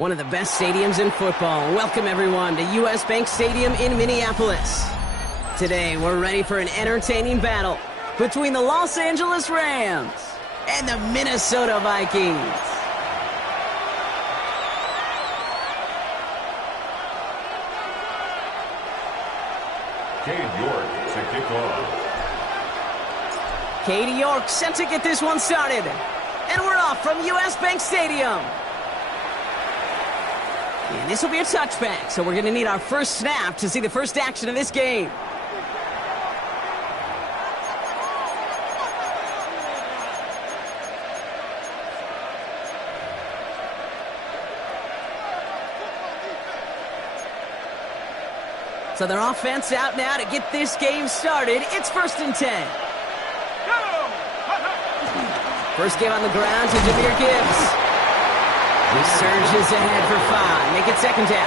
One of the best stadiums in football. Welcome, everyone, to U.S. Bank Stadium in Minneapolis. Today, we're ready for an entertaining battle between the Los Angeles Rams and the Minnesota Vikings. Cade York to kick off. Cade York set to get this one started. And we're off from U.S. Bank Stadium. And this will be a touchback, so we're going to need our first snap to see the first action of this game. So their offense out now to get this game started. It's 1st and 10. First game on the ground to Jahmyr Gibbs. He surges ahead for 5. Make it 2nd down.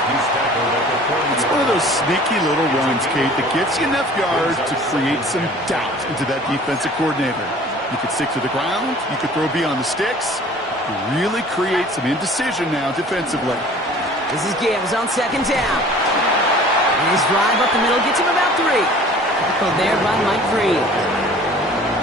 It's one of those sneaky little runs, Kate, that gets you enough yards to create some doubt into that defensive coordinator. You could stick to the ground. You could throw beyond the sticks. You really create some indecision now defensively. This is Gibbs on 2nd down. And his drive up the middle gets him about 3. Tackled there by Mike Freed.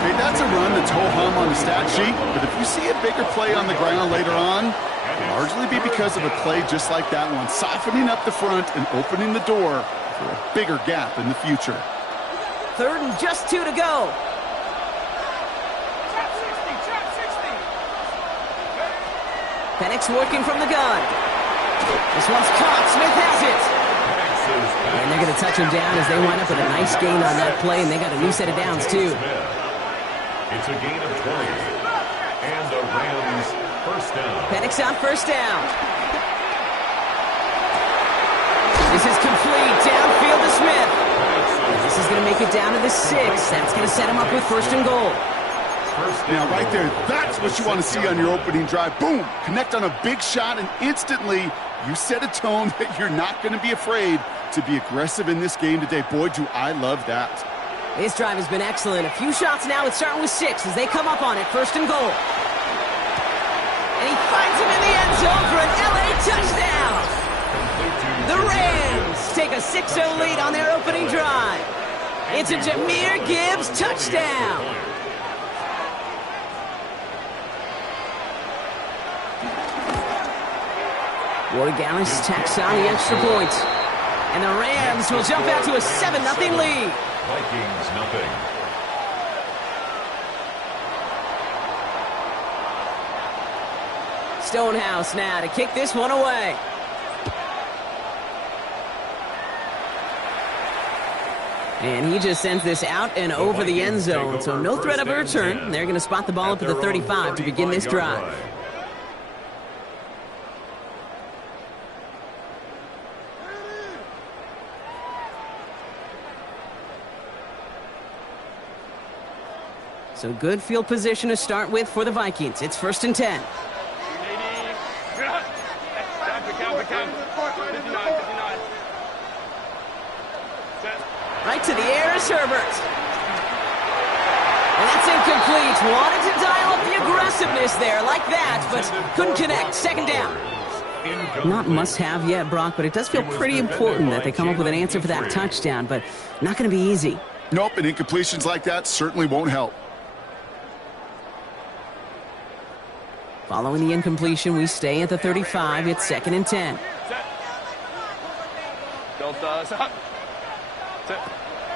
Hey, that's a run that's ho-hum on the stat sheet, but if you see a bigger play on the ground later on, it'll largely be because of a play just like that one, softening up the front and opening the door for a bigger gap in the future. 3rd and just 2 to go. Penix working from the gun. This one's caught. Smith has it. And they're going to touch him down as they wind up with a nice gain on that play, and they got a new set of downs, too. It's a gain of 20. And the Rams first down. Penix on 1st down. This is complete. Downfield to Smith. This is going to make it down to the 6. That's going to set him up with 1st and goal. Now, right there, that's what you want to see on your opening drive. Boom! Connect on a big shot, and instantly you set a tone that you're not going to be afraid to be aggressive in this game today. Boy, do I love that. This drive has been excellent. A few shots now. It's starting with 6 as they come up on it. 1st and goal. And he finds him in the end zone for an LA touchdown. The Rams take a 6-0 lead on their opening drive. It's a Jahmyr Gibbs touchdown. Ward Gallis tacks on the extra point. And the Rams will jump out to a 7-0 lead. Vikings nothing. Stonehouse now to kick this one away. And he just sends this out and over the end zone. So no threat of a return. They're going to spot the ball up at the 35 to begin this drive. So good field position to start with for the Vikings. It's 1st and 10. Right to the air is Herbert. And that's incomplete. Wanted to dial up the aggressiveness there like that, but couldn't connect. 2nd down. Not must-have yet, Brock, but it does feel pretty important that they come up with an answer for that touchdown, but not going to be easy. Nope, and incompletions like that certainly won't help. Following the incompletion, we stay at the 35. It's 2nd and 10.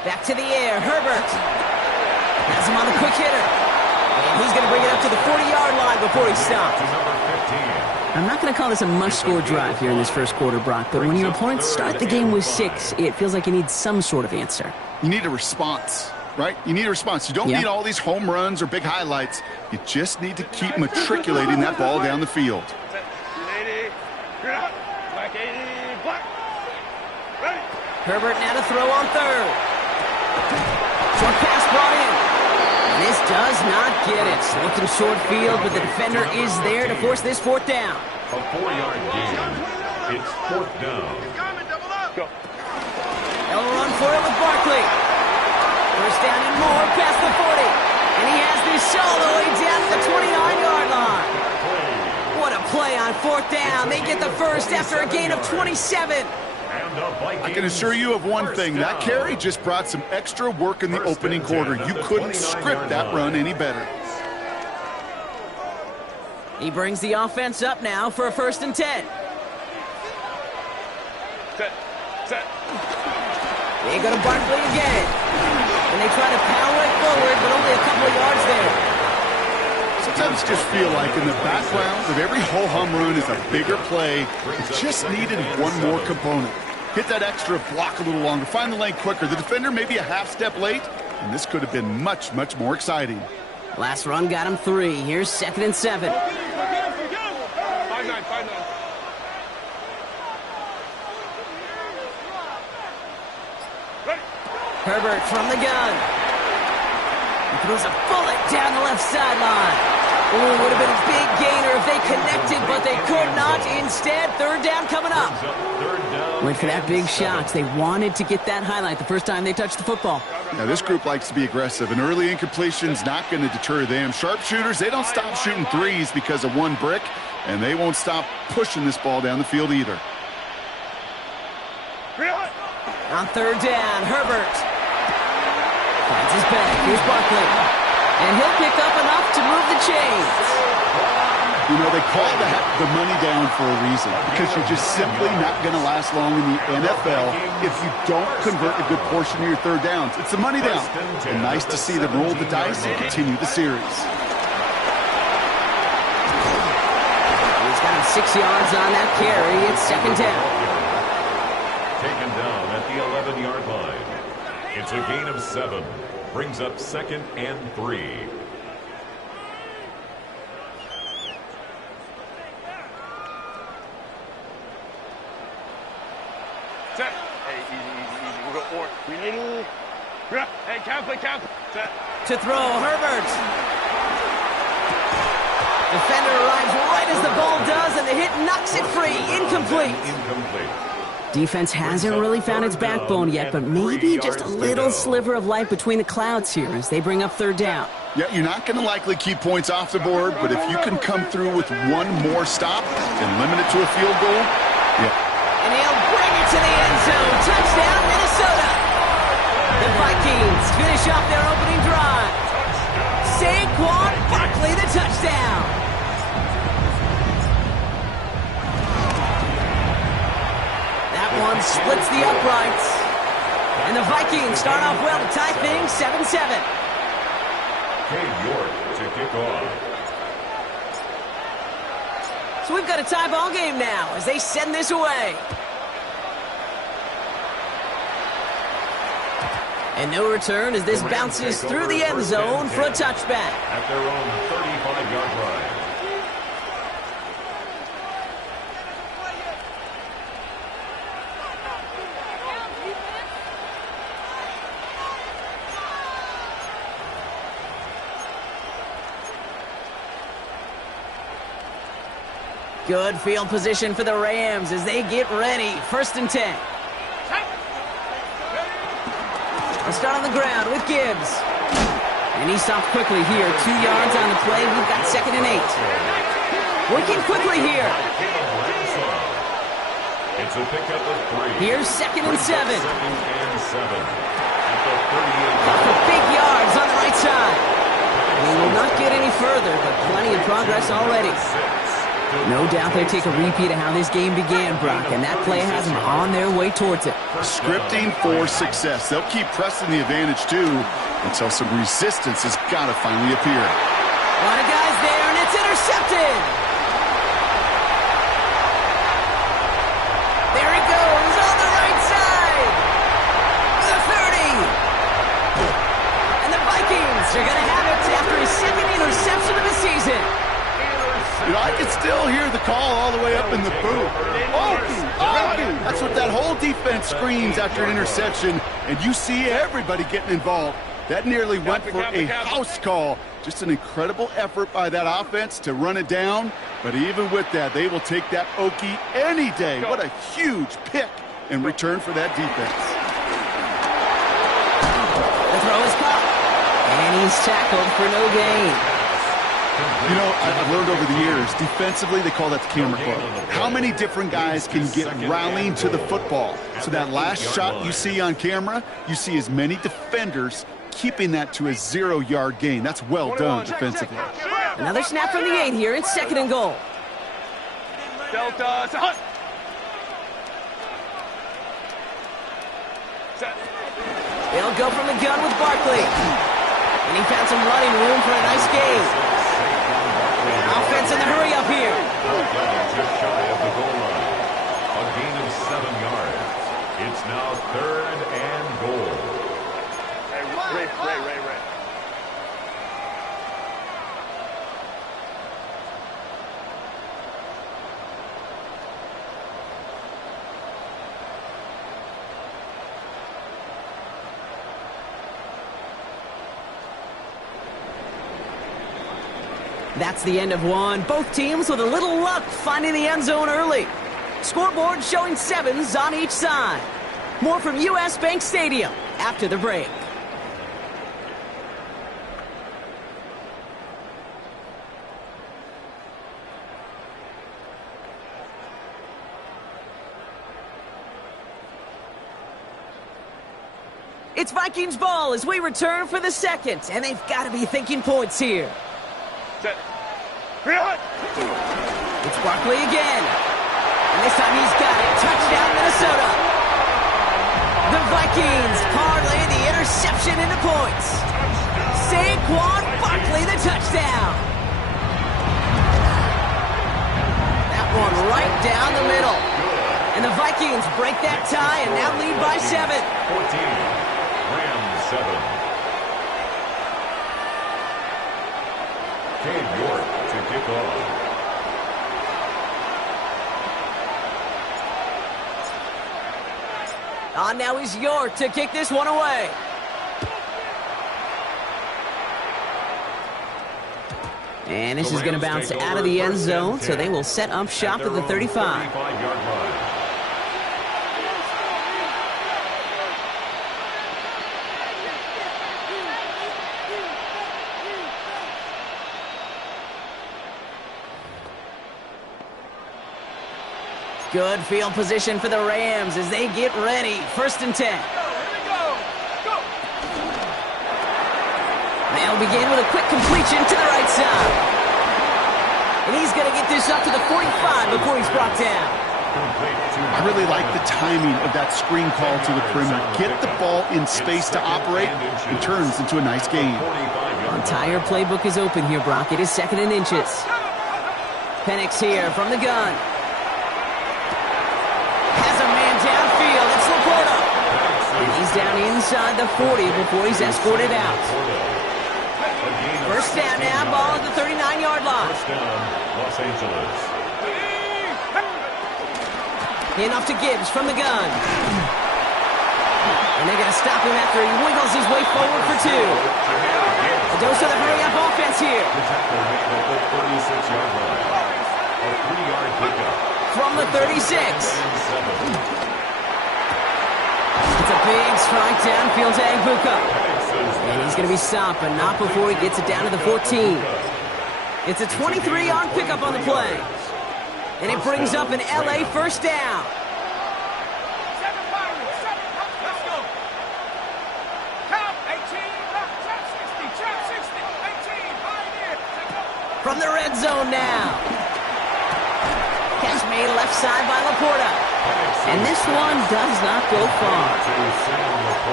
Back to the air. Herbert has him on the quick hitter. And he's going to bring it up to the 40-yard line before he stops. I'm not going to call this a must-score drive here in this first quarter, Brock, but when your opponents start the game with 6, it feels like you need some sort of answer. You need a response, right? You need a response. You don't need all these home runs or big highlights. You just need to keep matriculating that ball down the field. Herbert now to throw on 3rd. Short pass brought in. And this does not get it. Looking short field, but the defender is there to force this 4th down. A 4-yard gain. It's 4th down. Go. They'll run for it with Barkley. 1st down and more past the 40. And he has this all the way down to the 29-yard line. What a play on fourth down. They get the first after a gain of 27. I can assure you of one thing. That carry just brought some extra work in the opening quarter. You couldn't script that run any better. He brings the offense up now for a 1st and 10. Set. They go to Barkley again. And they try to power it forward, but only a couple of yards there. Sometimes just feel like in the background of every ho-hum run is a bigger play. It just needed one more component. Hit that extra block a little longer. Find the lane quicker. The defender maybe a half step late, and this could have been much, much more exciting. Last run got him 3. Here's 2nd and 7. 5-9. Herbert from the gun. He throws a bullet down the left sideline. Ooh, would have been a big gainer if they connected, but they could not. Instead, 3rd down coming up. Went for that big shot. They wanted to get that highlight the first time they touched the football. Now, this group likes to be aggressive. An early incompletion's not going to deter them. Sharpshooters, they don't stop shooting threes because of one brick, and they won't stop pushing this ball down the field either. On 3rd down, Herbert finds his back. Here's Barkley. And he'll pick up enough to move the chains. You know, they call the money down for a reason, because you're just simply not going to last long in the NFL if you don't convert a good portion of your 3rd downs. It's the money down. And nice to see them roll the dice and continue the series. He's got him 6 yards on that carry. It's 2nd down. Taken down at the 11-yard line. It's a gain of 7. Brings up 2nd and 3. Set. Hey, easy. We go forward. We need to... Hey, count. Set. To throw, Herbert. Defender arrives right as the ball does, and the hit knocks it free. Incomplete. Defense hasn't really found its backbone yet, but maybe just a little sliver of light between the clouds here as they bring up 3rd down. Yeah, you're not going to likely keep points off the board, but if you can come through with one more stop and limit it to a field goal, yeah. And he'll bring it to the end zone. Touchdown, Minnesota. The Vikings finish off their opening drive. Saquon Barkley, the touchdown. One splits the uprights. And the Vikings start off well to tie things 7-7. Cade York to kick off. So we've got a tie ball game now as they send this away. And no return as this bounces through the end zone for a touchback. At their own 35-yard line. Good field position for the Rams as they get ready. 1st and 10. They'll start on the ground with Gibbs. And he stopped quickly here. 2 yards on the play. We've got 2nd and 8. Working quickly here. It's a pickup of 3. Here's 2nd and 7. 2nd and 7. At the 38. Got for big yards on the right side. We will not get any further, but plenty of progress already. No doubt they take a repeat of how this game began, Brock, and that play has them on their way towards it. Scripting for success. They'll keep pressing the advantage, too, until some resistance has got to finally appear. A lot of guys there, and it's intercepted. There he goes on the right side. The 30. And the Vikings are going to have it after his 2nd interception of the season. You know, I can still hear the call all the way up in the booth. Oh! That's what that whole defense screams after an interception, and you see everybody getting involved. That nearly went for a house call. Just an incredible effort by that offense to run it down, but even with that, they will take that Okie any day. What a huge pick in return for that defense. The throw is caught, and he's tackled for no gain. You know, I've learned over the years, defensively, they call that the camera club. How many different guys can get rallying to the football? So that last shot you see on camera, you see as many defenders keeping that to a 0-yard gain. That's well done defensively. Another snap from the 8 here. It's 2nd and goal. Delta, set. They'll go from the gun with Barkley. And he found some running room for a nice gain. Offense in the hurry up here. Just shy of the goal line. A gain of 7 yards. It's now 3rd and goal. Hey, Ray. That's the end of one. Both teams with a little luck finding the end zone early. Scoreboard showing 7s on each side. More from U.S. Bank Stadium after the break. It's Vikings ball as we return for the 2nd, and they've got to be thinking points here. Set. It's Barkley again. And this time he's got it. Touchdown, Minnesota. The Vikings parlay the interception into points. Saquon Barkley, the touchdown. That one right down the middle. And the Vikings break that tie and now lead by 7. 14. Rams 7. Cade York to kick off. On now is York to kick this one away. And this is going to bounce out of the end zone, so they will set up shop at the 35. 35-yard line. Good field position for the Rams as they get ready. 1st and 10. They'll begin with a quick completion to the right side. And he's going to get this up to the 45 before he's brought down. I really like the timing of that screen call to the perimeter. Get the ball in space to operate and turns into a nice gain. The entire playbook is open here, Brock. It is 2nd and inches. Penix here from the gun. Has a man downfield. It's Laporta. And he's down inside the 40 before he's escorted out. 1st down now, ball at the 39-yard line. 1st down, Los Angeles. Enough to Gibbs from the gun. And they're going to stop him after he wiggles his way forward for 2. A dose of the hurry-up offense here. The tackle made at the 36-yard line. A 3-yard pickup. From the 36. It's a big strike downfield to Egbuka. And he's going to be stopped, but not before he gets it down to the 14. It's a 23-yard pickup on the play. And it brings up an LA 1st down. From the red zone now. Catch made left side by Laporta. And this one does not go far.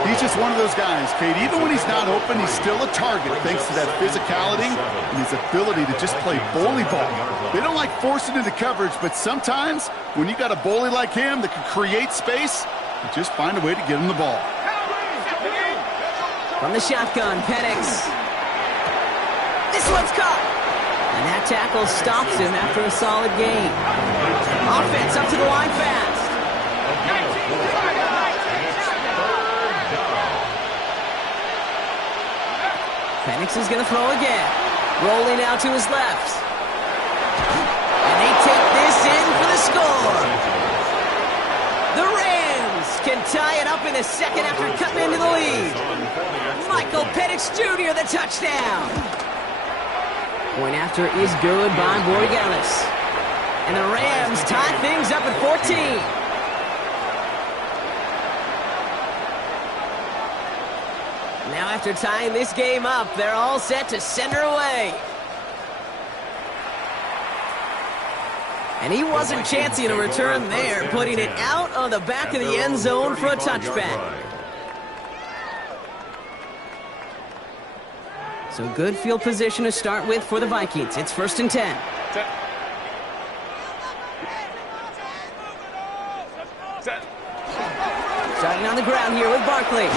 He's just one of those guys, Kate. Even when he's not open, he's still a target thanks to that physicality and his ability to just play bully ball. They don't like forcing into coverage, but sometimes when you got a bully like him that can create space, you just find a way to get him the ball. From the shotgun, Penix. This one's caught. And that tackle stops him after a solid gain. Offense up to the line fast. Penix is going to throw again. Rolling out to his left. And they take this in for the score. The Rams can tie it up in the 2nd after cutting into the lead. Michael Penix Jr. the touchdown. Point after is good by Borregales. And the Rams tie things up at 14. Now after tying this game up, they're all set to send her away. And he wasn't chancing a return there, putting it out on the back of the end zone for a touchback. So good field position to start with for the Vikings. It's 1st and 10. Starting on the ground here with Barkley.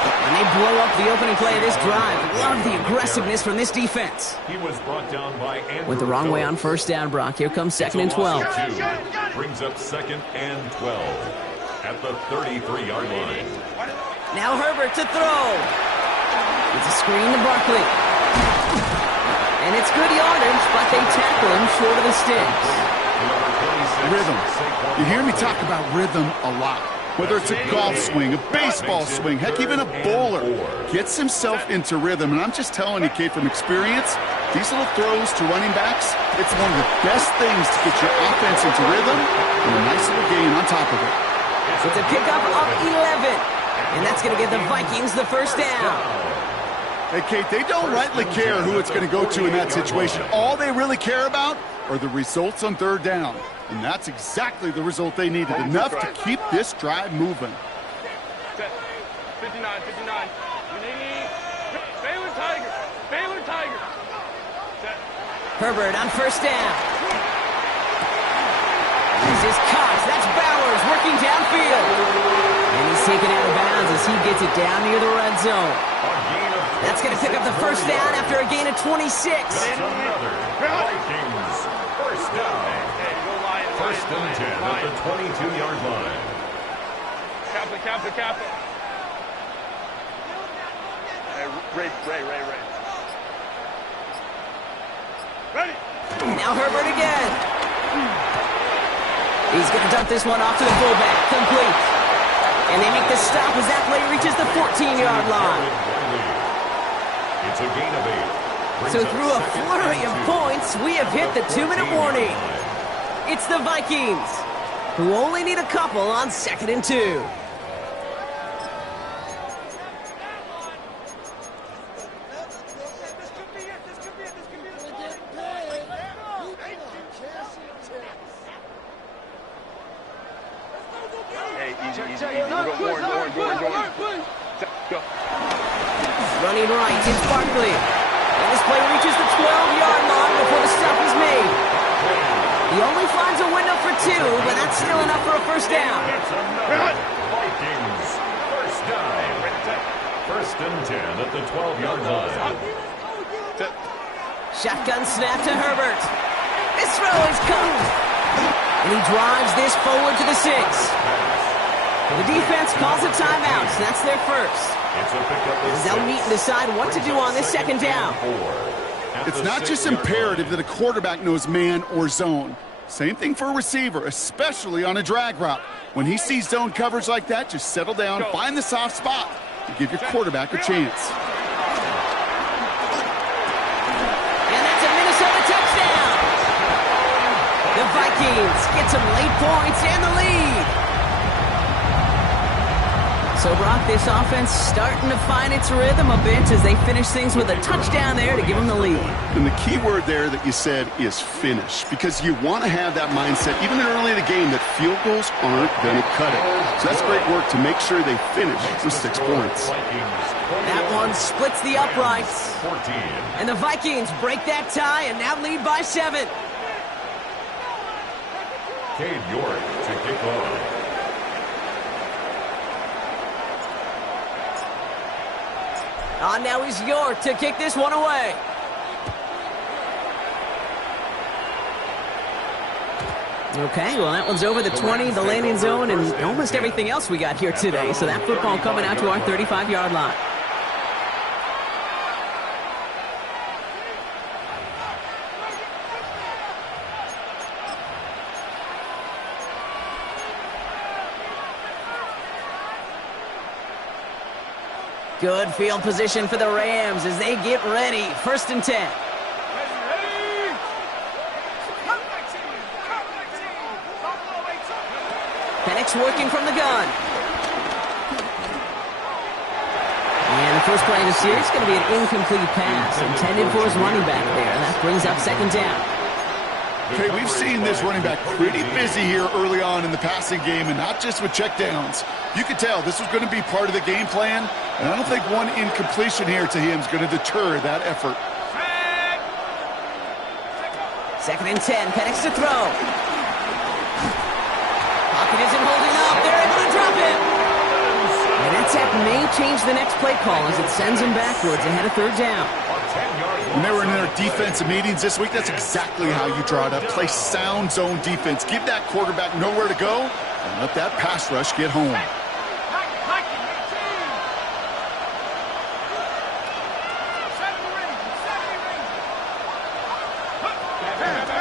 And they blow up the opening play of this drive. Love the aggressiveness from this defense. He was brought down by Andrew Went the wrong way on 1st down, Brock. Here comes 2nd and 12. Brings up 2nd and 12 at the 33-yard line. Now Herbert to throw. It's a screen to Barkley. And it's good yardage, but they tackle him short of the sticks. Rhythm. You hear me talk about rhythm a lot. Whether it's a golf swing, a baseball swing, heck, even a bowler gets himself into rhythm. And I'm just telling you, Kate, from experience, these little throws to running backs, it's one of the best things to get your offense into rhythm and a nice little gain on top of it. It's a pickup of 11. And that's going to give the Vikings the 1st down. Hey, Kate, they don't rightly care who it's going to go to in that situation. All they really care about are the results on 3rd down. And that's exactly the result they needed, enough to keep this drive moving. 59. Baylor Tiger. Herbert on 1st down. This is Cox. That's Bowers working downfield. And he's taken out of bounds as he gets it down near the red zone. That's going to pick up the 1st down after a gain of 26. Another Vikings 1st down. 1st and 10 at the 22-yard line. Kappa. Hey, Ray. Ready. Now Herbert again. He's going to dump this one off to the fullback. Complete. And they make the stop as that play reaches the 14-yard line. It's a gain of 8. So through a flurry of points, we have hit the 2-minute warning. It's the Vikings, who only need a couple on 2nd and 2. Hey, easy. Orange. Go. Running right, it's Barkley. And this play reaches the 12-yard line before the stop is made. He only finds a window for 2, but that's still enough for a 1st down. It's another Vikings 1st down. 1st and 10 at the 12-yard line. Shotgun snap to Herbert. This throw is caught. And he drives this forward to the 6. The defense calls a timeout, so that's their 1st. As they'll meet and decide what to do on this 2nd down. It's not just imperative that a quarterback knows man or zone. Same thing for a receiver, especially on a drag route. When he sees zone coverage like that, just settle down, find the soft spot, and give your quarterback a chance. And that's a Minnesota touchdown. The Vikings get some late points and the lead. So, Brock, this offense starting to find its rhythm a bit as they finish things with a touchdown there to give them the lead. And the key word there that you said is finish, because you want to have that mindset, even early in the game, that field goals aren't going to cut it. So that's great work to make sure they finish with 6 points. That one splits the uprights. And the Vikings break that tie and now lead by 7. Cade York to kick off. On now is York to kick this one away. Okay, well, that one's over the 20, the landing zone, and almost everything else we got here today. So that football coming out to our 35-yard line. Good field position for the Rams as they get ready. 1st and 10. Penix working from the gun. And the first play of the series is going to be an incomplete pass intended for his running back there. And that brings up second down. Okay, we've seen this running back pretty busy here early on in the passing game, and not just with checkdowns. You could tell this was going to be part of the game plan, and I don't think one incompletion here to him is going to deter that effort. Second and 10, Penix to throw. Pocket isn't holding up. They're able to drop it. And that sack may change the next play call as it sends him backwards ahead of third down. When they were in their defensive meetings this week, that's exactly how you draw it up. Play sound zone defense. Give that quarterback nowhere to go and let that pass rush get home.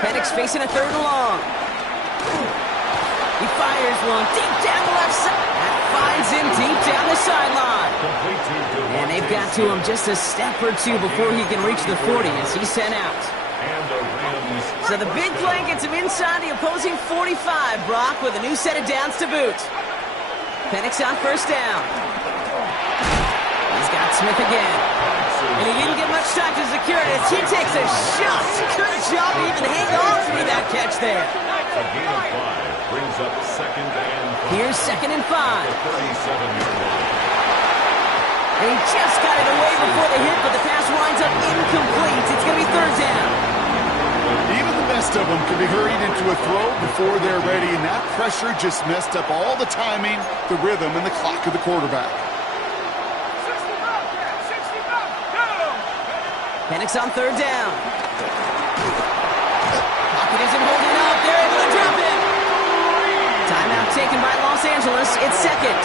Penix facing a third and long. He fires one deep down the left side. That finds him deep down the sideline. And they've got to him just a step or two before he can reach the 40 as he's sent out. So the big play gets him inside the opposing 45, Brock, with a new set of downs to boot. Penix on first down. He's got Smith again. And he didn't get much time to secure it as he takes a shot. Good job to even hang on through that catch there. A gain of 5 brings up second and 5. Here's second and 5. 37-yard line. And he just got it away before the hit, but the pass winds up incomplete. It's going to be third down. Even the best of them can be hurried into a throw before they're ready, and that pressure just messed up all the timing, the rhythm, and the clock of the quarterback. Penix on third down. Pocket isn't holding up. They're able to drop it. Timeout taken by Los Angeles. It's second.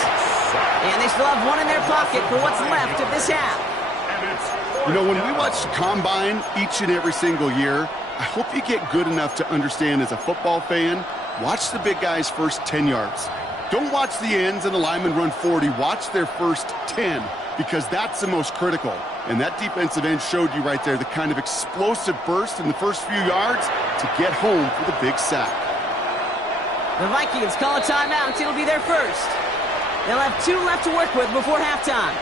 And they still have one in their pocket for what's left of this half. You know, when we watch Combine each and every single year, I hope you get good enough to understand as a football fan, watch the big guys' first 10 yards. Don't watch the ends and the linemen run 40. Watch their first 10, because that's the most critical. And that defensive end showed you right there the kind of explosive burst in the first few yards to get home for the big sack. The Vikings call a timeout. It'll be their first. They'll have 2 left to work with before halftime.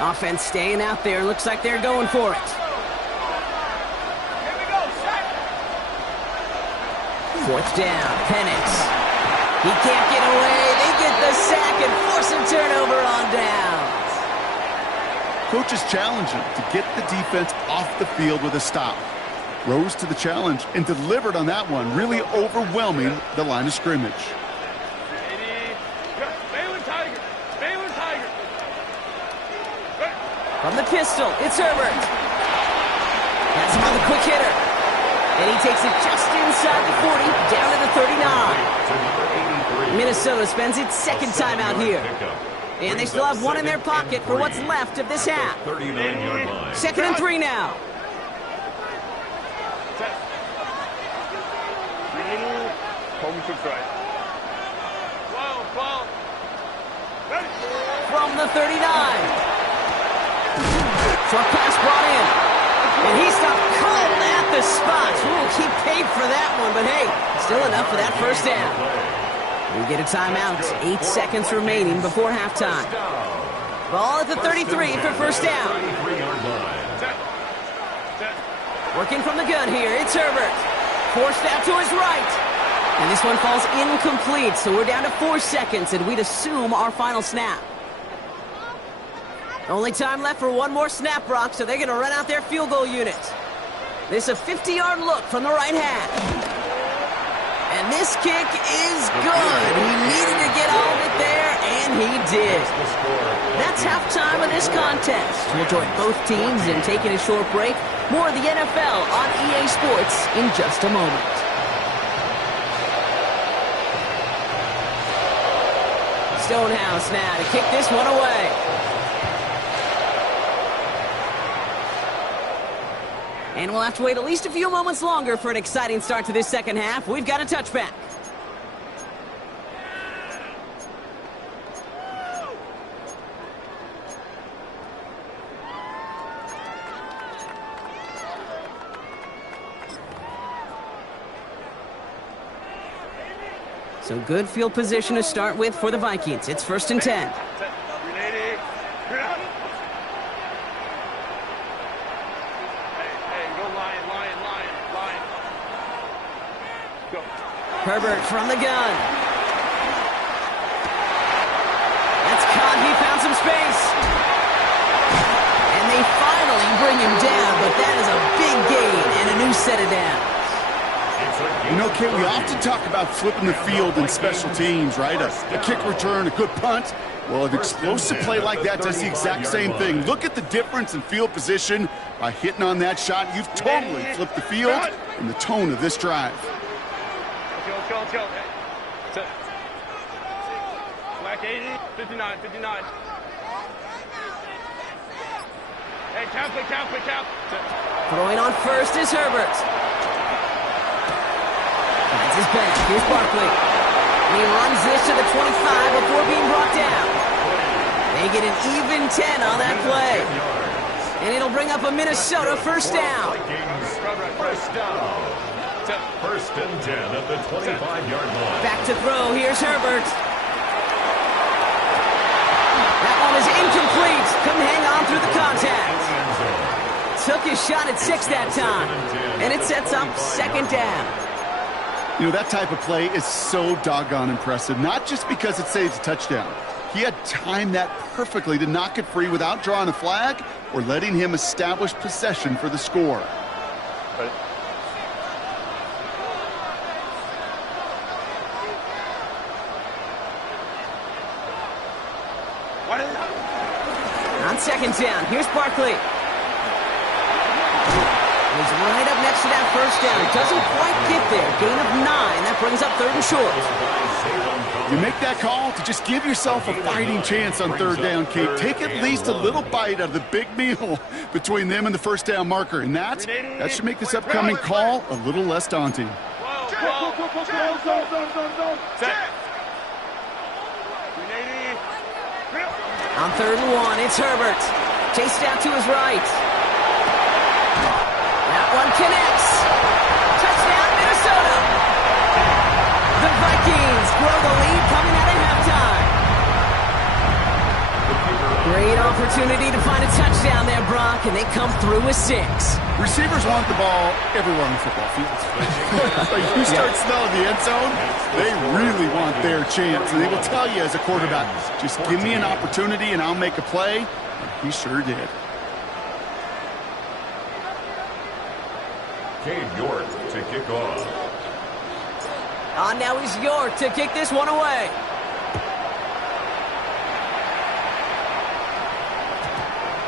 Offense staying out there. Looks like they're going for it. Fourth down, Penix. He can't get away. They get the sack and force a turnover on downs. Coaches challenge him to get the defense off the field with a stop. Rose to the challenge and delivered on that one, really overwhelming the line of scrimmage. From the pistol, it's Herbert. That's another quick hitter. And he takes it just inside the 40, down to the 39. Minnesota spends its second time out here. And they still have one in their pocket for what's left of this half. 39-yard line. Second and 3 now. Home to try. From the 39. Short pass brought in. And he stopped cold at the spot. Ooh, he paid for that one, but hey, still enough for that first down. We get a timeout. 8 seconds remaining before halftime. Ball at the 33 for first down. Working from the gun here, it's Herbert. Forced out to his right. And this one falls incomplete, so we're down to 4 seconds, and we'd assume our final snap. Only time left for one more snap, Brock, so they're going to run out their field goal unit. This is a 50-yard look from the right half. And this kick is good. He needed to get all of it there, and he did. That's halftime of this contest. We'll join both teams in taking a short break. More of the NFL on EA Sports in just a moment. Stonehouse now to kick this one away. And we'll have to wait at least a few moments longer for an exciting start to this second half. We've got a touchback. So good field position to start with for the Vikings. It's 1st and 10. Herbert from the gun. That's caught. He found some space. And they finally bring him down, but that is a big gain and a new set of downs. You know, Kate, we often talk about flipping the field in special teams, right? A kick return, a good punt. Well, an explosive play like that does the exact same thing. Look at the difference in field position by hitting on that shot. You've totally flipped the field and the tone of this drive. Let's go. Black 80, 59. Hey, count. Throwing on first is Herbert. That's his back. Here's Barkley. And he runs this to the 25 before being brought down. They get an even 10 on that play. And it'll bring up a Minnesota first down. First down. 1st and 10 at the 25-yard line. Back to throw. Here's Herbert. That one is incomplete. Couldn't hang on through the contact. Took his shot at 6 that time. And it sets up 2nd down. You know, that type of play is so doggone impressive, not just because it saves a touchdown. He had timed that perfectly to knock it free without drawing a flag or letting him establish possession for the score. On 2nd down, here's Barkley. He's right up next to that first down. Doesn't quite get there. Gain of 9. That brings up 3rd and short. You make that call to just give yourself a fighting chance on 3rd down, Kate. Take at least a little bite out of the big meal between them and the first down marker. And that should make this upcoming call a little less daunting. On 3rd and 1, it's Herbert. Chased out to his right. That one connects. Touchdown, Minnesota. The Vikings grow the lead coming out of halftime. Great opportunity to find a touchdown there, Brock, and they come through with 6. Receivers want the ball everywhere on the football field. Like you start smelling the end zone, they really want their chance. And they will tell you as a quarterback, just give me an opportunity and I'll make a play. And he sure did. Cade York to kick off. Now he's York to kick this one away.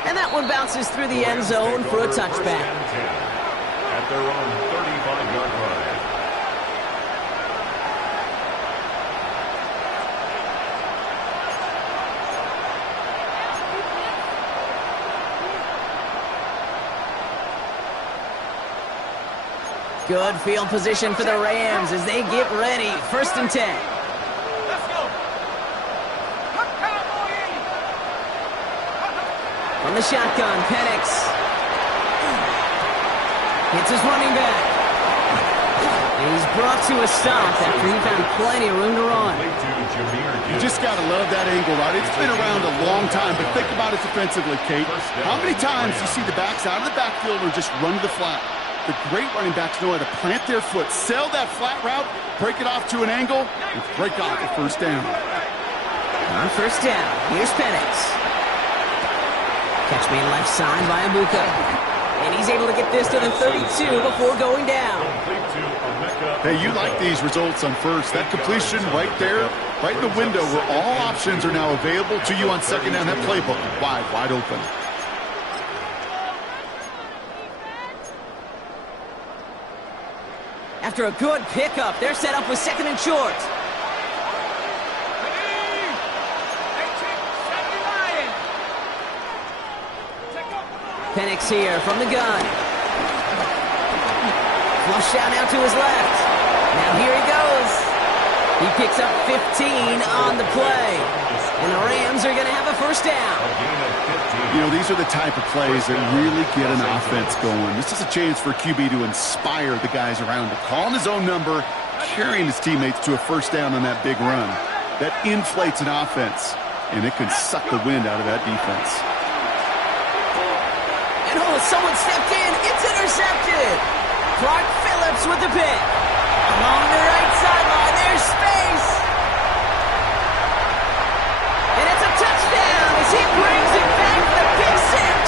And that one bounces through the end zone for a touchback. At their own 35-yard line. Good field position for the Rams as they get ready. 1st and 10. From the shotgun, Penix hits his running back. He's brought to a stop after he found plenty of room to run. You just got to love that angle, right? It's been around a long time, but think about it defensively, Kate. How many times do you see the backs out of the backfield or just run to the flat? The great running backs know how to plant their foot, sell that flat route, break it off to an angle, and break off the 1st down. On 1st down, here's Penix. Catch made left side by Abuka. And he's able to get this to the 32 before going down. Hey, you like these results on 1st. That completion right there, right in the window where all options are now available to you on 2nd down. That playbook wide open. After a good pickup, they're set up with 2nd and short. Penix here from the gun. Flush out now to his left. Now here he goes. He picks up 15 on the play. And the Rams are going to have a 1st down. You know, these are the type of plays that really get an offense going. This is a chance for QB to inspire the guys around him. Calling his own number, carrying his teammates to a first down on that big run. That inflates an offense, and it can suck the wind out of that defense. And someone stepped in. It's intercepted. Clark Phillips with the pick. Along the right sideline, there's space. And it's a touchdown as he brings it back for the pick six.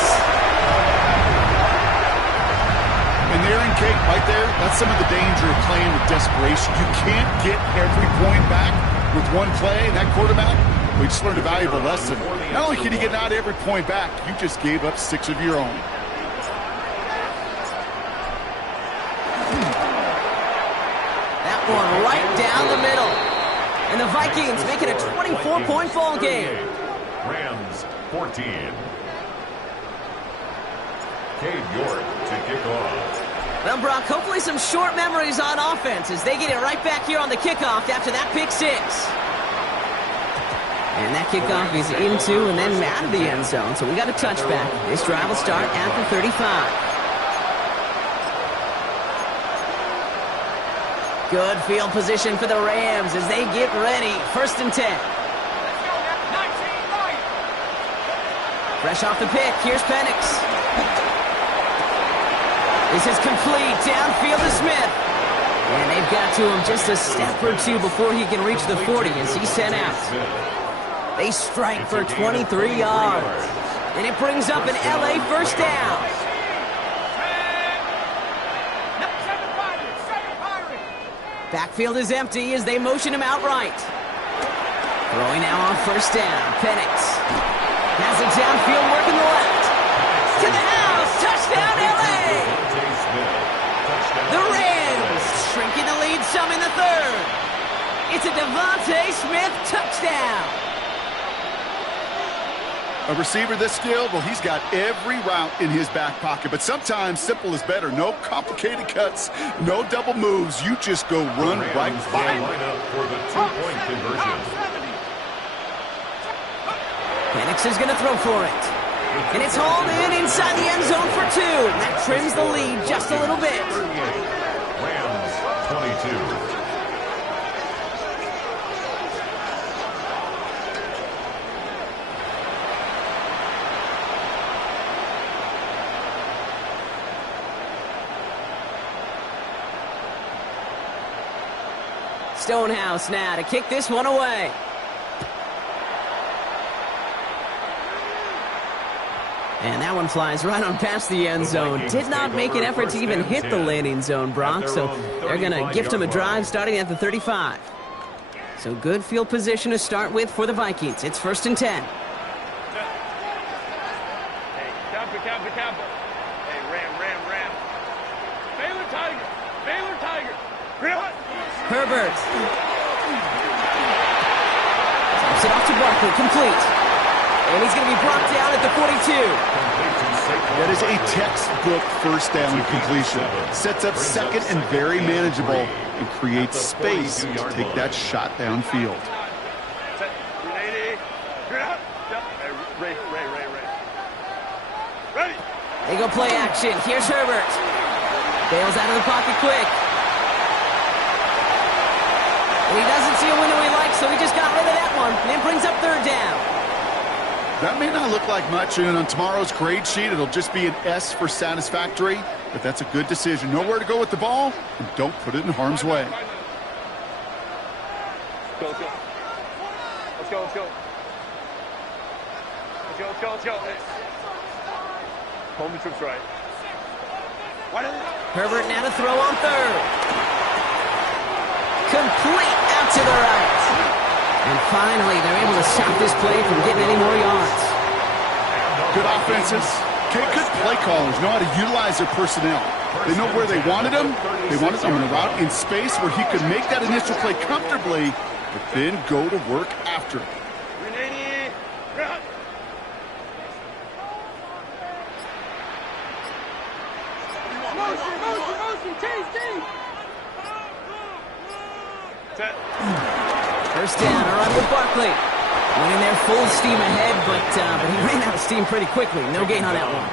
And there in Kate, right there, that's some of the danger of playing with desperation. You can't get every point back with one play. That quarterback, we just learned a valuable lesson. Not only can you get not every point back, you just gave up 6 of your own. That one right down the middle. And the Vikings make it a 24-point ball game. Rams 14. Cade York to kick off. Well, Brock, hopefully some short memories on offense as they get it right back here on the kickoff after that pick six. And that kickoff is into and then out of the end zone, so we got a touchback. This drive will start at the 35. Good field position for the Rams as they get ready. 1st and 10. Fresh off the pick, here's Penix. This is complete, downfield to Smith. And they've got to him just a step or two before he can reach the 40 as he's sent out. They strike for 23 yards. And it brings up an LA first down. Backfield is empty as they motion him outright. Throwing now on 1st down, Penix. Has it downfield working the left. To the house, touchdown LA! The Rams shrinking the lead some in the 3rd. It's a Devontae Smith touchdown. A receiver this skilled, well, he's got every route in his back pocket. But sometimes simple is better. No complicated cuts, no double moves. You just go run right by him. For the 2-point conversion. Penix is going to throw for it. And it's hauled in inside the end zone for 2. That trims the lead just a little bit. Rams 22. Stonehouse now to kick this one away. And that one flies right on past the end zone. Did not make an effort to even hit the landing zone, Brock. So they're going to gift him a drive starting at the 35. So good field position to start with for the Vikings. It's 1st and 10. Hey, Camper. Hey, Ram. Baylor Tiger. Herbert. Taps it off to Barkley, complete. And he's going to be brought down at the 42. That is a textbook first down completion. Sets up 2nd and very manageable and creates space to take that shot downfield. Ray. Ready. They go play action. Here's Herbert. Bails out of the pocket quick. And he doesn't see a window he likes, so he just got rid of that one. And it brings up 3rd down. That may not look like much, and on tomorrow's grade sheet, it'll just be an S for satisfactory, but that's a good decision. Know where to go with the ball, and don't put it in harm's way. Let's go. Home the troops right. Herbert now to throw on 3rd. Complete out to the right. And finally, they're able to stop this play from getting any more yards. Good offenses. Good play callers know how to utilize their personnel. They know where they wanted him. They wanted him in a route in space where he could make that initial play comfortably, but then go to work after it. First down, all right with Barkley. Went in there full steam ahead, but he ran out of steam pretty quickly. No gain on that one.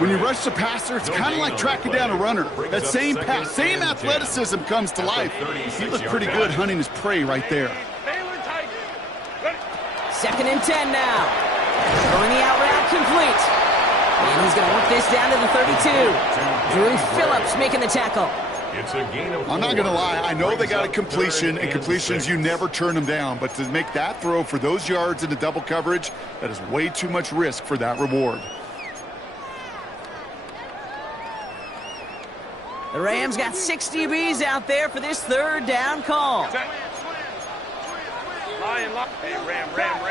When you rush the passer, it's kind of like tracking down a runner. That same pass, same athleticism comes to life. He looked pretty good hunting his prey right there. 2nd and 10 now. Throwing the out route complete. And he's going to work this down to the 32. Drew Phillips making the tackle. It's a gain of 4. I'm not going to lie. I know they got a completion, and completions, you never turn them down. But to make that throw for those yards into double coverage, that is way too much risk for that reward. The Rams got 6 DBs out there for this 3rd down call. Lion, lock. Hey, Ram. Back.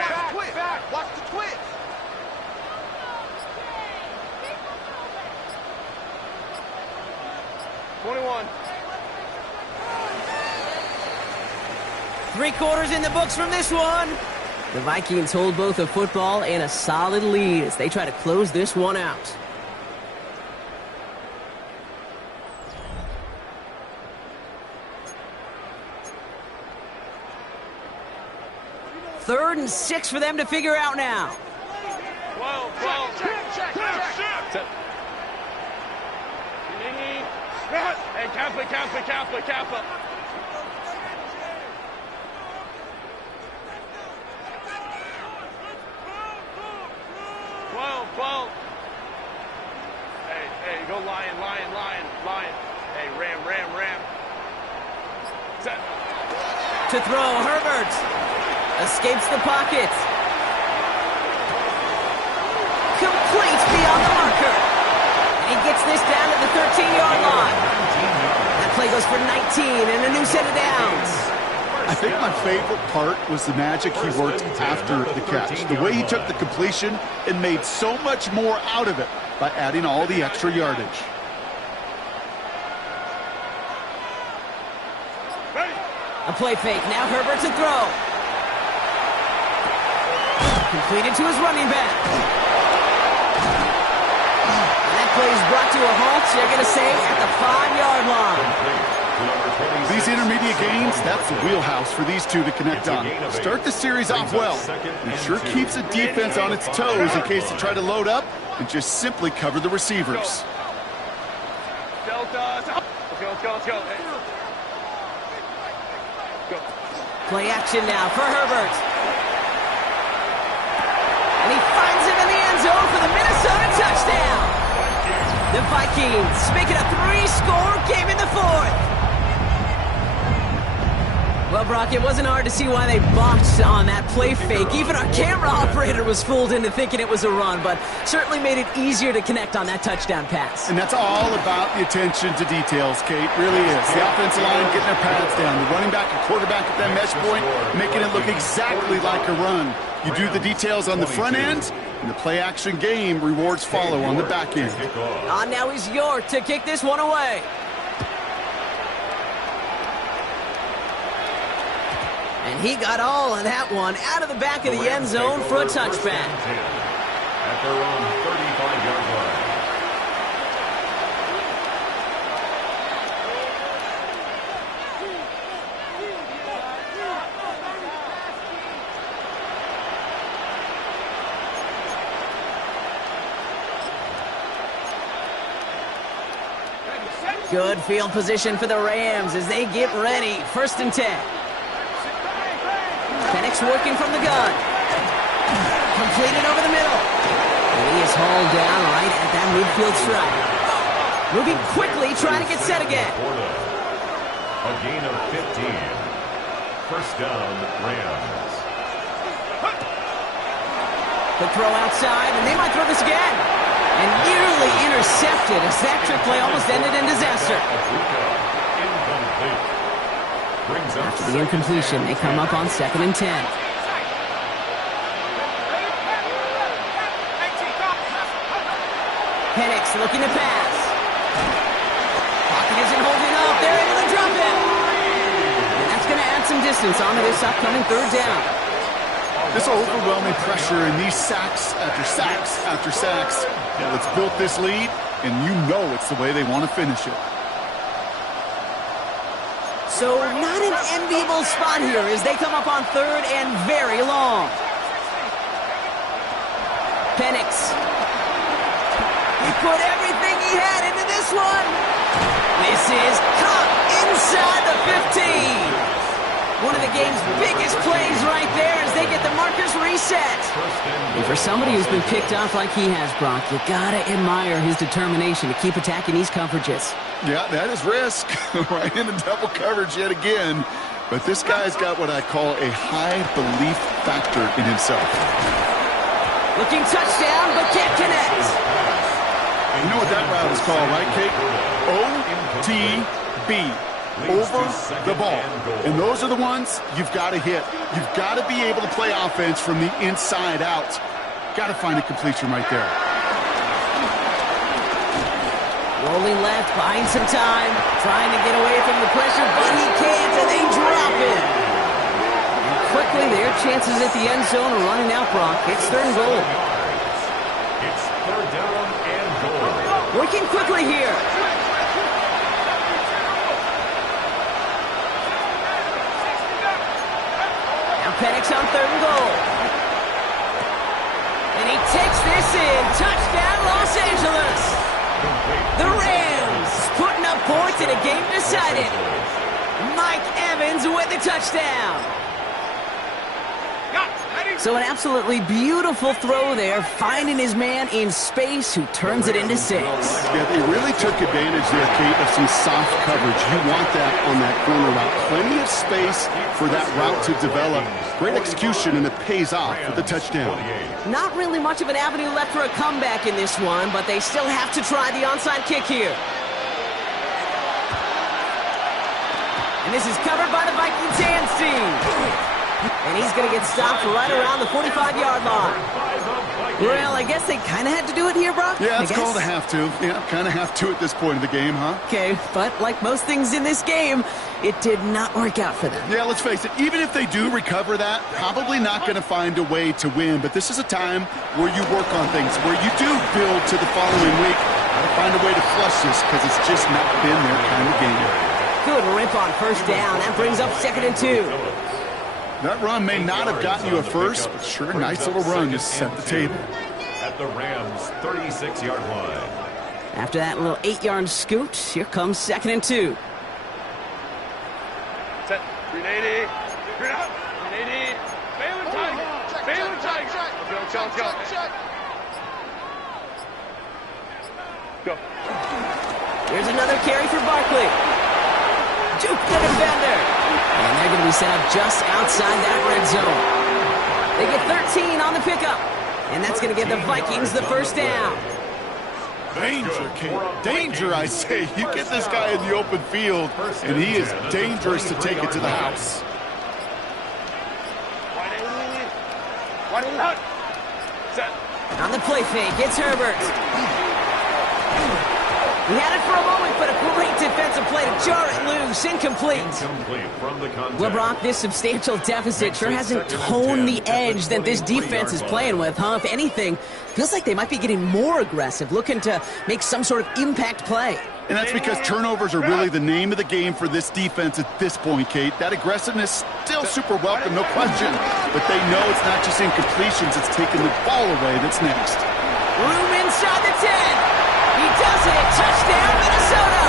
Watch the twitch. Three quarters in the books from this one. The Vikings hold both a football and a solid lead as they try to close this one out. Third and 6 for them to figure out now. 12. Check. Hey, Kappa. 12. Hey, go Lion. Hey, Ram. Set. To throw, Herbert escapes the pocket. Complete beyond the marker. And he gets this down to the 13-yard line. That play goes for 19 and a new set of downs. I think my favorite part was the magic he worked after the catch. The way he took the completion and made so much more out of it by adding all the extra yardage. A play fake. Now Herbert to throw. Completed to his running back. And that play is brought to a halt, so you're going to say at the 5-yard line. These intermediate gains, that's the wheelhouse for these two to connect on. Start the series off well. It sure keeps the defense on its toes in case they try to load up and just simply cover the receivers. Let's go. Play action now for Herbert. And he finds him in the end zone for the Minnesota touchdown. The Vikings make it a 3-score game in the 4th. Well, Brock, it wasn't hard to see why they botched on that play fake. Even our camera operator was fooled into thinking it was a run, but certainly made it easier to connect on that touchdown pass. And that's all about the attention to details, Kate. Really is. The offensive line getting their pads down. The running back and quarterback at that mesh point, making it look exactly like a run. You do the details on the front end, and the play-action game rewards follow on the back end. Now he's York to kick this one away. And he got all of that one out of the back of the end zone for a touchback. At their own 35-yard line. Good field position for the Rams as they get ready. 1st and 10. Penix working from the gun. Completed over the middle. And he is hauled down right at that midfield stripe. Moving quickly, trying to get set again. A gain of 15. 1st down, Rams. The throw outside, and they might throw this again. And nearly intercepted as that trick play almost ended in disaster. After the incompletion, they come up on 2nd and 10. Penix looking to pass. Pocket isn't holding up. They're able to drop it. And that's going to add some distance onto this upcoming 3rd down. This overwhelming pressure and these sacks after sacks after sacks. Well, it's built this lead, and you know it's the way they want to finish it. So not an enviable spot here as they come up on third and very long. Penix. He put everything he had into this one. This is caught inside the 15. One of the game's biggest plays right there as they get the markers reset. And for somebody who's been picked off like he has, Brock, you gotta admire his determination to keep attacking these coverages. Yeah, that is risk. Right into double coverage yet again. But this guy's got what I call a high belief factor in himself. Looking touchdown, but can't connect. You know what that route is called, right, Kate? OTB. Over the ball. And those are the ones you've got to hit. You've got to be able to play offense from the inside out. Got to find a completion right there. Rolling left, buying some time, trying to get away from the pressure, but he can't, and they drop it. And quickly, their chances at the end zone are running out, Brock. It's third and goal. It's third down and goal. Working quickly here. Penix on third and goal. And he takes this in. Touchdown, Los Angeles. The Rams putting up points in a game decided. Mike Evans with the touchdown. So an absolutely beautiful throw there, finding his man in space who turns it into 6. Yeah, they really took advantage there, Kate, of some soft coverage. You want that on that corner route. Plenty of space for that route to develop. Great execution, and it pays off with the touchdown. Not really much of an avenue left for a comeback in this one, but they still have to try the onside kick here. And this is covered by the Vikings hands team. And he's going to get stopped right around the 45-yard line. Well, I guess they kind of had to do it here, Brock? Yeah, it's called a have to. Yeah, kind of have to at this point in the game, huh? Okay, but like most things in this game, it did not work out for them. Yeah, let's face it, even if they do recover that, probably not going to find a way to win. But this is a time where you work on things, where you do build to the following week. Gotta find a way to flush this because it's just not been their kind of game. Good rip on first down. That brings up 2nd and 2. That run may not have gotten you a first, but sure, nice little run to set the table. At the Rams' 36-yard line. After that little 8-yard scoot, here comes 2nd and 2. Set. 380. 380. Baylor tight. Baylor tight. Let's go. Go. Here's another carry for Barkley. Juke the defender. And they're going to be set up just outside that red zone. They get 13 on the pickup. And that's going to give the Vikings the first down. Danger, King. Danger, I say. You get this guy in the open field, and he is dangerous to take it to the house. Set. On the play fake, it's Herbert. He had it for a moment, but a great defensive play to jar it loose. Incomplete. From the contact. Well, Brock, this substantial deficit sure hasn't toned the edge that this defense is playing with, huh? If anything, feels like they might be getting more aggressive, looking to make some sort of impact play. And that's because turnovers are really the name of the game for this defense at this point, Kate. That aggressiveness still super welcome, no question. But they know it's not just incompletions, it's taking the ball away that's next. Room inside the 10. He does it. Touchdown, Minnesota.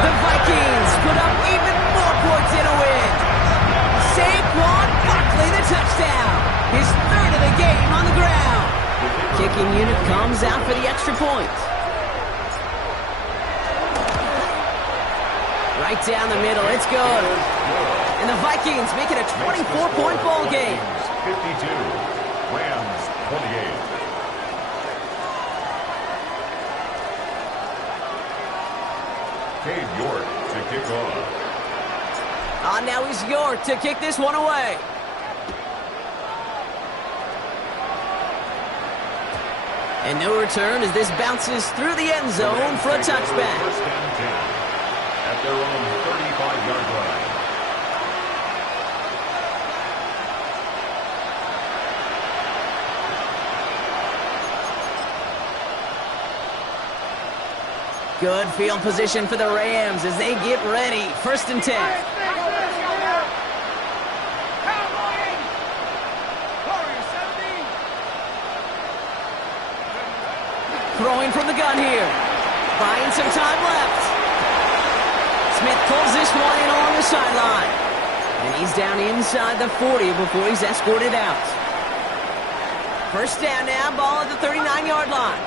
The Vikings put up even more points in a win. Saquon Barkley, the touchdown. His 3rd of the game on the ground. Kicking unit comes out for the extra point. Right down the middle. It's good. And the Vikings make it a 24-point ball game. 52. Rams 28. Cade York to kick off. Now is York to kick this one away. And no return as this bounces through the end zone for a touchback. First and 10 at their own 35-yard line. Good field position for the Rams as they get ready. 1st and 10. Throwing from the gun here. Buying some time left. Smith pulls this one in along the sideline. And he's down inside the 40 before he's escorted out. 1st down now, ball at the 39-yard line.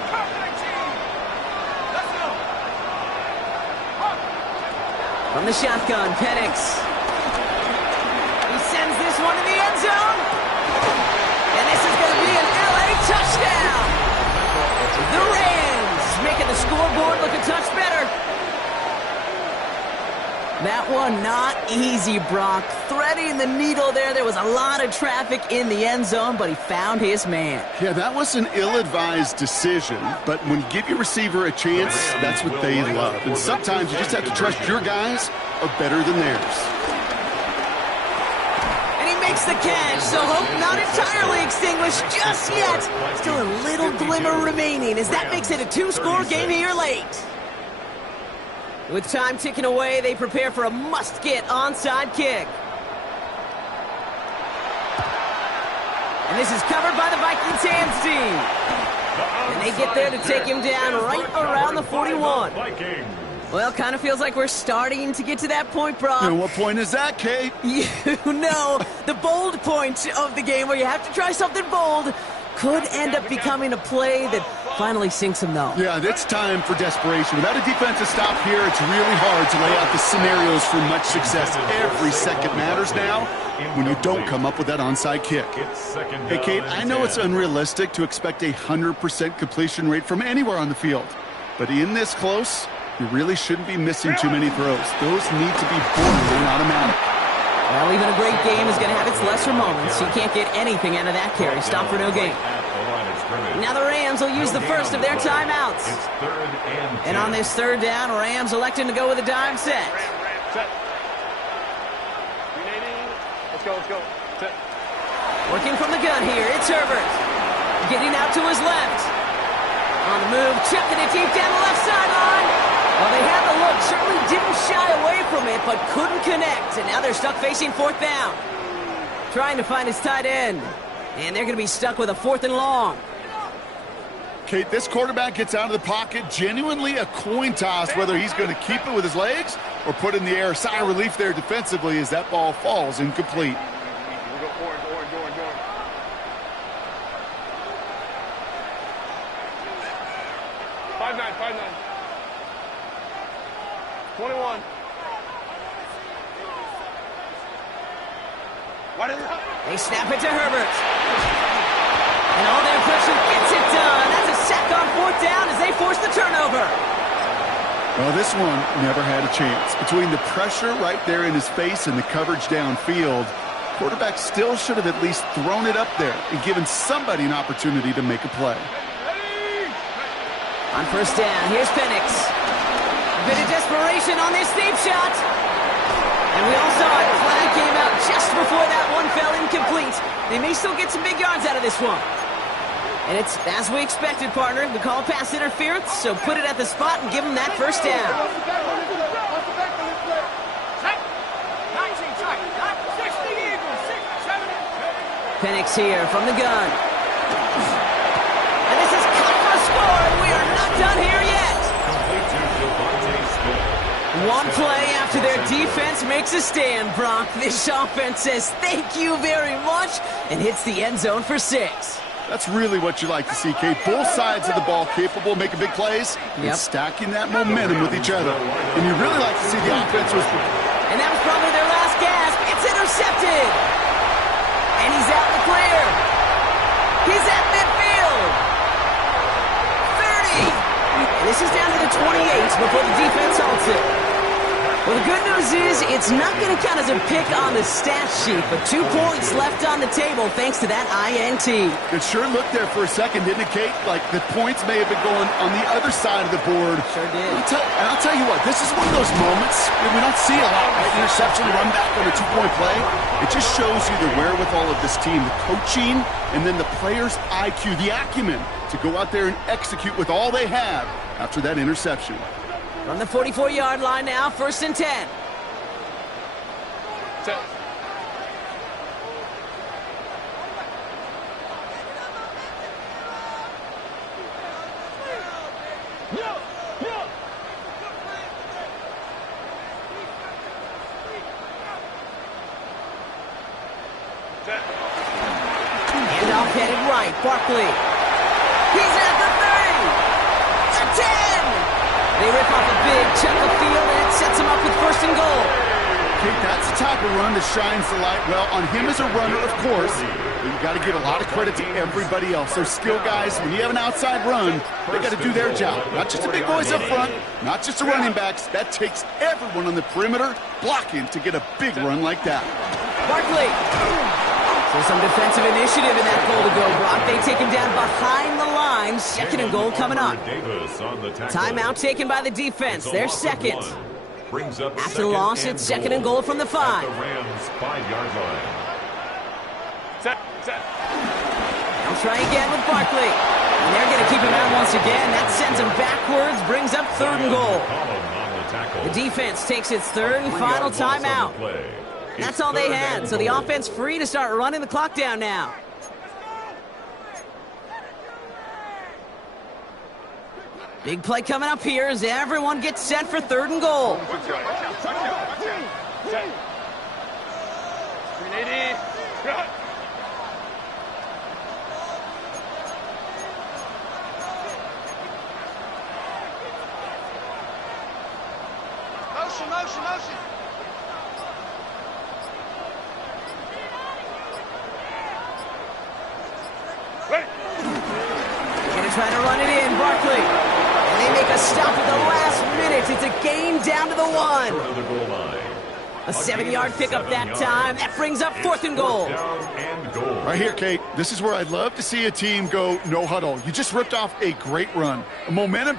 From the shotgun, Penix. He sends this one to the end zone. And this is going to be an LA touchdown. The Rams making the scoreboard look a touch better. That one not easy, Brock. Threading the needle there. There was a lot of traffic in the end zone, but he found his man. Yeah, that was an ill-advised decision, but when you give your receiver a chance, that's what they love. And sometimes you just have to trust your guys are better than theirs. And he makes the catch, so hope not entirely extinguished just yet. Still a little glimmer remaining as that makes it a 2-score game here late. With time ticking away, they prepare for a must-get onside kick. And this is covered by the Vikings hands team. And they get there to take him down right around the 41. Well, kind of feels like we're starting to get to that point, Brock. And what point is that, Kate? You know, the bold point of the game where you have to try something bold could end up becoming a play that finally sinks him, though. Yeah, it's time for desperation. Without a defensive stop here, it's really hard to lay out the scenarios for much success. Every second matters now when you don't come up with that onside kick. Hey, Kate, I know it's unrealistic to expect a 100% completion rate from anywhere on the field. But in this close, you really shouldn't be missing too many throws. Those need to be borderline automatic. Well, even a great game is going to have its lesser moments. You can't get anything out of that carry. Stop for no gain. Now the Rams will use the first of their timeouts. And on this 3rd down, Rams electing to go with a dime set. Set. Let's go, let's go. Set. Working from the gun here, it's Herbert. Getting out to his left. On the move, chucking it deep down the left sideline. Well, they had the look, certainly didn't shy away from it, but couldn't connect. And now they're stuck facing 4th down. Trying to find his tight end. And they're going to be stuck with a 4th and long. Kate, this quarterback gets out of the pocket, genuinely a coin toss, whether he's going to keep it with his legs or put it in the air. Sigh of relief there defensively as that ball falls incomplete. We go orange. 5-9. 21. They snap it to Herbert. And all their pressure gets it done. That's a sack on 4th down as they force the turnover. Well, this one never had a chance. Between the pressure right there in his face and the coverage downfield, quarterback still should have at least thrown it up there and given somebody an opportunity to make a play. On 1st down, here's Penix. A bit of desperation on this deep shot. And we all saw it. Flag came out just before that one fell incomplete. They may still get some big yards out of this one. And it's as we expected, partner. The call pass interference, so put it at the spot and give them that 1st down. Penix here from the gun. And this is caught for a score, and we are not done here yet. One play after their defense makes a stand, Brock. This offense says thank you very much and hits the end zone for 6. That's really what you like to see, Kate. Both sides of the ball capable of making big plays and stacking that momentum with each other. And you really like to see the offense was... And that was probably their last gasp. It's intercepted. And he's out in the clear. He's at midfield. 30. And this is down to the 28 before the defense halts it. Well, the good news is it's not going to count as a pick on the stat sheet, but 2 points left on the table thanks to that INT. It sure looked there for a second, didn't it, Kate? Like the points may have been going on the other side of the board. Sure did. I'll tell you what, this is one of those moments that we don't see a lot, right? Interception, run back on a 2-point play. It just shows you the wherewithal of this team, the coaching, and then the players' IQ, the acumen to go out there and execute with all they have after that interception. From the 44-yard line now, 1st and 10. Set. Handoff headed right. Barkley. He's at the 30. The 10. They rip off a big chunk of field, and it sets him up with 1st and goal. Kate, that's the type of run that shines the light well on him as a runner, of course. But you got to give a lot of credit to everybody else. Those skill guys, when you have an outside run, they got to do their job. Not just the big boys up front, not just the running backs. That takes everyone on the perimeter blocking to get a big run like that. Barkley. So some defensive initiative in that goal to go, Brock. They take him down behind the line. 2nd and goal coming up. Timeout taken by the defense. Their second. After the loss, it's 2nd and goal from the 5. The Rams' 5-yard line. Set. They'll try again with Barkley. And they're going to keep him out once again. That sends him backwards, brings up 3rd and goal. The defense takes its 3rd and final timeout. That's all they had, so the offense free to start running the clock down now. Big play coming up here as everyone gets set for 3rd and goal. Motion. Gonna try to run it in, Barkley. And they make a stop at the last minute. It's a gain down to the 1. A 7-yard pickup that time. That brings up 4th and goal. Right here, Kate, this is where I'd love to see a team go no huddle. You just ripped off a great run. A momentum